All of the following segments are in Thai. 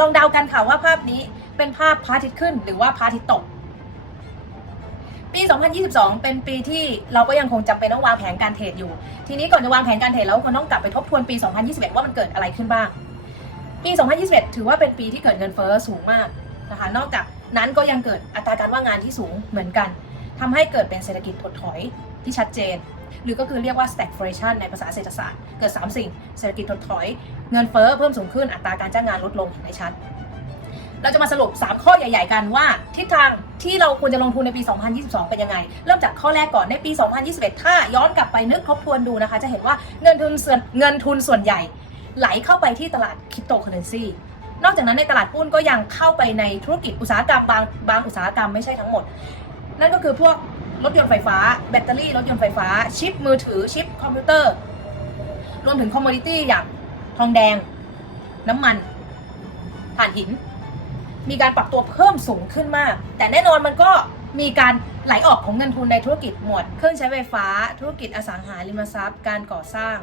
ลองเดากันค่ะว่าภาพนี้เป็นภาพพระอาทิตย์ขึ้น หรือว่าพระอาทิตย์ตก ปี 2022 เป็นปีที่เราก็ยังคงจำเป็นต้องวางแผนการเทรดอยู่ ทีนี้ก่อนจะวางแผนการเทรดแล้วคนต้องกลับไปทบทวนปี 2021 ว่ามันเกิดอะไรขึ้นบ้าง ปี 2021 ถือว่าเป็นปีที่เกิดเงินเฟ้อสูงมากนะคะ นอกจากนั้นก็ยังเกิดอัตราการว่างงานที่สูงเหมือนกันทำให้เกิดเป็นเศรษฐกิจถดถอยที่ชัดเจน หรือก็คือเรียกว่า stagflation ในภาษาเศรษฐศาสตร์ เกิด 3 สิ่ง เศรษฐกิจถดถอย เงินเฟ้อเพิ่มสูงขึ้น อัตราการจ้างงานลดลงเห็นได้ชัด เราจะมาสรุป 3 ข้อใหญ่ ๆ กันว่า ทิศทางที่เราควรจะลงทุนในปี 2022 เป็นยังไง เริ่มจากข้อแรกก่อนในปี 2021 ถ้าย้อนกลับไปนึกทบทวนดูนะคะ จะเห็นว่าเงินทุนส่วนเงินทุนส่วนใหญ่ ไหลเข้าไปที่ตลาดคริปโตเคอเรนซีนอกจากนั้นในตลาดหุ้นก็ยังเข้าไปในธุรกิจอุตสาหกรรมบางบางอุตสาหกรรมไม่ใช่ทั้งหมด นั่นก็คือพวก รถยนต์ไฟฟ้า แบตเตอรี่รถยนต์ไฟฟ้า ชิปมือถือชิปคอมพิวเตอร์ รวมถึงคอมม o ดิตี้อย่างทองแดง น้ำมันถ่านหิน มีการปรับตัวเพิ่มสูงขึ้นมาก แต่แน่นอนมันก็มีการไหลออกของเงินทุนในธุรกิจหมวด เครื่องใช้ไฟฟ้า ธุรกิจอสังหาริมทรัพย์ การก่อสร้าง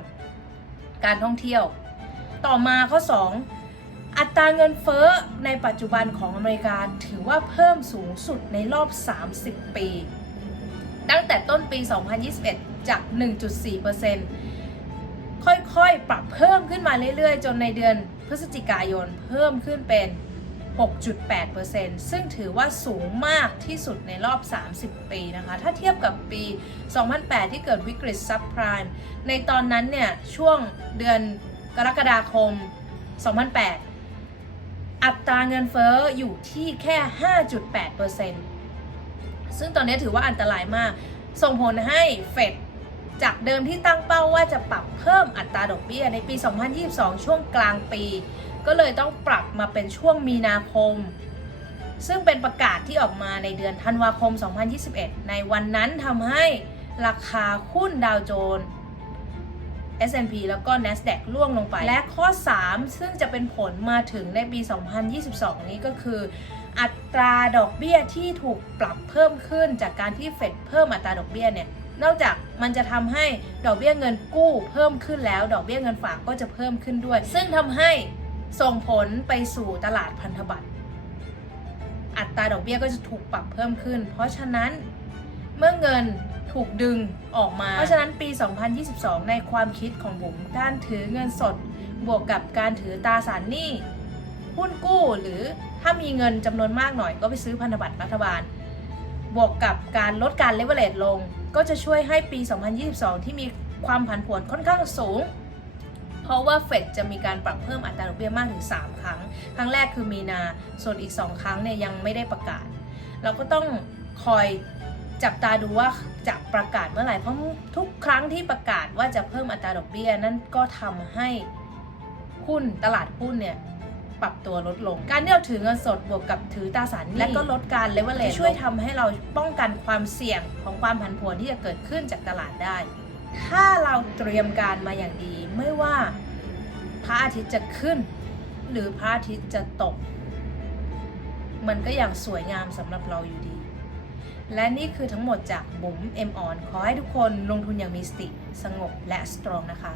การท่องเที่ยว ต่อมาข้อ 2 อัตราเงินเฟ้อในปัจจุบันของอเมริกาถือว่าเพิ่มสูงสุดในรอบ 30 ปี ตั้งแต่ต้นปี 2021 จาก 1.4%ค่อยๆ ปรับเพิ่มขึ้นมาเรื่อยๆ จนในเดือนพฤศจิกายนเพิ่มขึ้นเป็น 6.8%ซึ่งถือว่าสูงมากที่สุดในรอบ 30 ปีนะคะ ถ้าเทียบกับปี 2008 ที่เกิดวิกฤตซับไพรม์ในตอนนั้นเนี่ย ช่วงเดือนกรกฎาคม 2008 อัตราเงินเฟ้ออยู่ที่แค่ 5.8% ซึ่งตอนนี้ถือว่าอันตรายมาก ส่งผลให้เฟดจากเดิมที่ตั้งเป้าว่าจะปรับเพิ่มอัตราดอกเบี้ยในปี 2022 ช่วงกลางปี ก็เลยต้องปรับมาเป็นช่วงมีนาคม ซึ่งเป็นประกาศที่ออกมาในเดือนธันวาคม 2021 ในวันนั้นทำให้ราคาหุ้นดาวโจนส์ S&P แล้วก็ NASDAQ ล่วงลงไป และข้อ 3 ซึ่งจะเป็นผลมาถึงในปี 2022 นี้ก็คือ อัตราดอกเบี้ยที่ถูกปรับเพิ่มขึ้นจากการที่เฟดเพิ่มอัตราดอกเบี้ยเนี่ยนอกจากมันจะทำให้ดอกเบี้ยเงินกู้เพิ่มขึ้นแล้ว ดอกเบี้ยเงินฝากก็จะเพิ่มขึ้นด้วย ซึ่งทำให้ส่งผลไปสู่ตลาดพันธบัตร อัตราดอกเบี้ยก็จะถูกปรับเพิ่มขึ้น เพราะฉะนั้นเมื่อเงินถูกดึงออกมา เพราะฉะนั้นปี 2022 ในความคิดของผมการถือเงินสด บวกกับการถือตราสารหนี้ หุ้นกู้หรือถ้ามีเงินจำนวนมากหน่อยก็ไปซื้อพันธบัตรรัฐบาล บวกกับการลดการเลเวลเลตลง ก็จะช่วยให้ปี 2022 ที่มีความผันผวนค่อนข้างสูง เพราะว่าเฟดจะมีการปรับเพิ่มอัตราดอกเบี้ยมากถึง 3 ครั้ง ครั้งแรกคือมีนา ส่วนอีก 2 ครั้งเนี่ยยังไม่ได้ประกาศ เราก็ต้องคอยจับตาดูว่าจะประกาศเมื่อไหร่เพราะทุกครั้งที่ประกาศว่าจะเพิ่มอัตราดอกเบี้ยนั่นก็ทำให้หุ้นตลาดหุ้นเนี่ย ปรับตัวลดลง การที่เราถือเงินสดบวกกับถือตราสารหนี้และก็ลดการเลเวลเลช่วยทำให้เราป้องกันความเสี่ยงของความผันผวนที่จะเกิดขึ้นจากตลาดได้ ถ้าเราเตรียมการมาอย่างดีไม่ว่าพระอาทิตย์จะขึ้น หรือพระอาทิตย์จะตก มันก็อยังสวยงามสำหรับเราอยู่ดี และนี่คือทั้งหมดจากบุ๋มเอ็มออนขอให้ทุกคนลงทุนอย่างมีสติ สงบและสตรองนะคะ